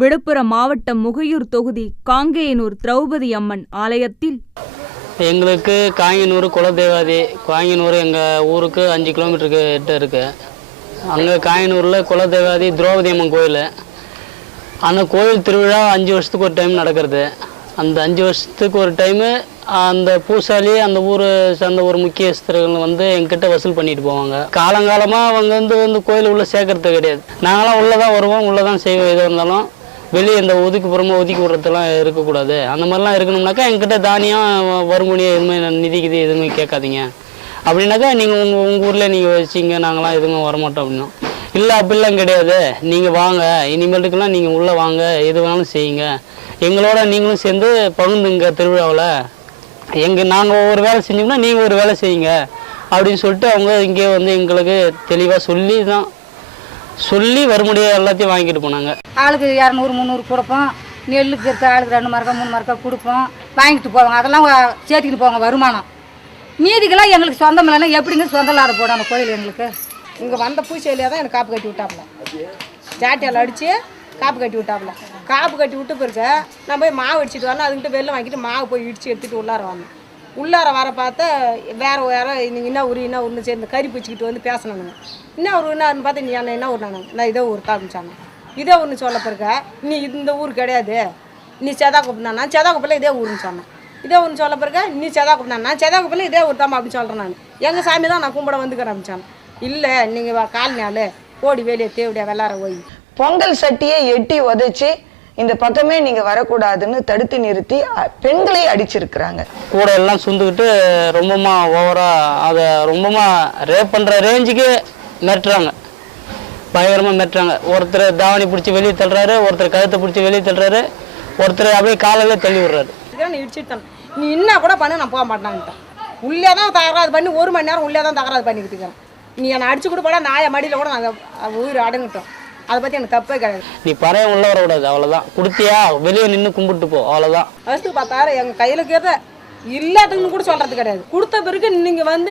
விழுப்புரம் மாவட்டம் முகையூர் தொகுதி காங்கேயனூர் திரௌபதி அம்மன் ஆலயத்தில் எங்களுக்கு காங்கேயனூர் குலதெய்வாதி. காங்கேயனூர் எங்கள் ஊருக்கு 5 கிலோமீட்டருக்கு கிட்ட இருக்குது. அங்கே காங்கேயனூரில் குலதெய்வாதி திரௌபதி அம்மன் கோயில். அந்த கோயில் திருவிழா 5 வருஷத்துக்கு ஒரு டைம் நடக்கிறது. அந்த 5 வருஷத்துக்கு ஒரு டைமு அந்த பூசாரி அந்த ஊர் சார்ந்த ஒரு முக்கியஸ்தர்கள் வந்து எங்கிட்ட வசூல் பண்ணிட்டு போவாங்க. காலங்காலமாக அவங்க வந்து கோயில் உள்ளே சேர்க்கறது கிடையாது. நாங்களாம் உள்ளே தான் வருவோம், உள்ளே தான் செய்வோம். எதாக இருந்தாலும் வெளியே இந்த ஒதுக்குப்புறமாக ஒதுக்கி விடுறதுலாம் இருக்கக்கூடாது. அந்த மாதிரிலாம் இருக்கணும்னாக்கா எங்கிட்ட தானியம் வருமானியம் எதுவுமே நிதிக்குது எதுவுமே கேட்காதீங்க அப்படின்னாக்கா நீங்கள் உங்கள் ஊரில் நீங்கள் வச்சிங்க, நாங்களாம் எதுவுமே வரமாட்டோம் அப்படின்னா. இல்லை அப்படிலாம் கிடையாது, நீங்கள் வாங்க, இனிமேட்டுக்கெல்லாம் நீங்கள் உள்ளே வாங்க, எது வேணாலும் செய்யுங்க, எங்களோட நீங்களும் சேர்ந்து பகுந்துங்க திருவிழாவில், நாங்கள் ஒரு வேலை செஞ்சோம்னா நீங்கள் ஒரு வேலை செய்யுங்க அப்படின்னு சொல்லிட்டு அவங்க இங்கே வந்து எங்களுக்கு தெளிவாக சொல்லி வருமுடிய எல்லாத்தையும் வாங்கிட்டு போனாங்க. ஆளுக்கு 200-300 கொடுப்போம். நெல்லுக்கு இருக்க ஆளுக்கு 2 மரக்கா 3 மரக்கா கொடுப்போம், வாங்கிட்டு போவாங்க. அதெல்லாம் சேர்த்துக்கிட்டு போவாங்க வருமானம். மீதிக்கெல்லாம் எங்களுக்கு சொந்தம் இல்லைன்னா எப்படிங்க சொந்த லாட போடும் அந்த கோயில் எங்களுக்கு. இங்கே வந்த பூச்செடியாக தான் எனக்கு காப்பு கட்டி விட்டாப்புல, ஜாட்டியால் அடித்து காப்பு கட்டி விட்டாப்புல. காப்பு கட்டி விட்டு பிறகு நான் போய் மாவு அடிச்சுட்டு வரேன். அதுக்கிட்ட வெளில வாங்கிட்டு மாவு போய் இடித்து எடுத்துகிட்டு உள்ளார வந்தேன். உள்ளார வர பார்த்தா வேறு நீங்கள் என்ன உருன்னு சேர்ந்து கறி பிடிச்சிக்கிட்டு வந்து பேசணுங்க. என்ன உருன்னு பார்த்தா நீ என்ன ஊர் நான் இதே ஊர் காமிச்சாங்க. இதே ஊர்னு சொல்ல பிறகு நீ இந்த ஊர் கிடையாது, நீ செதாக்குப்பா, செதாக்குப்பில் இதே ஊருன்னு சொன்னேன். இதே ஊர்னு சொல்ல பிறகு நீ செதாக்குப்பா, செதாக்குப்பில் இதே ஊர் தான் அப்படின்னு சொல்கிறேன். நான் எங்கள் சாமி தான் நான் கும்பிட வந்துக்கிறேன் அப்படிச்சாங்க. இல்லை நீங்கள் கால்நாள் ஓடி வேலையை தேவையா வெள்ளார போய் பொங்கல் சட்டியை எட்டி உதைச்சி இந்த பக்கமே நீங்க வரக்கூடாதுன்னு தடுத்து நிறுத்தி பெண்களை அடிச்சிருக்கிறாங்க. கூட எல்லாம் சுந்துக்கிட்டு ரொம்பமா ஓவரா அதை ரொம்பமா ரேப் பண்ணுற ரேஞ்சுக்கு மிரட்டுறாங்க, பயங்கரமாக மிரட்டுறாங்க. ஒருத்தர் தாவணி பிடிச்சி வெளியே தள்ளுறாரு, ஒருத்தர் கழுத்தை பிடிச்சி வெளியே தள்ளுறாரு, ஒருத்தர் அப்படியே காலையில் தள்ளி விடுறாரு. நீ இடிச்சுட்டான், நீ என்ன கூட பண்ண நான் போக மாட்டேன்ட்டான். உள்ளே தான் தகராது பண்ணி 1 மணி நேரம் உள்ளே தான் தகராது பண்ணிக்கிட்டு இருக்கிறேன். நீ என்னை அடிச்சு கூட போட நாயை மடியில் கூட நாங்கள் உயிர் அடங்கிட்டோம். அதை பற்றி எனக்கு தப்பே கிடையாது. நீ பறைய உள்ள வரக்கூடாது, அவ்வளோதான். கொடுத்தியா வெளியே நின்று கும்பிட்டு போ, அவ்வளோதான். ஃபஸ்ட்டு 10,000 எங்கள் கையில் கேட்ட இல்லாததுன்னு கூட சொல்கிறது கிடையாது. கொடுத்த பிறகு நீங்கள் வந்து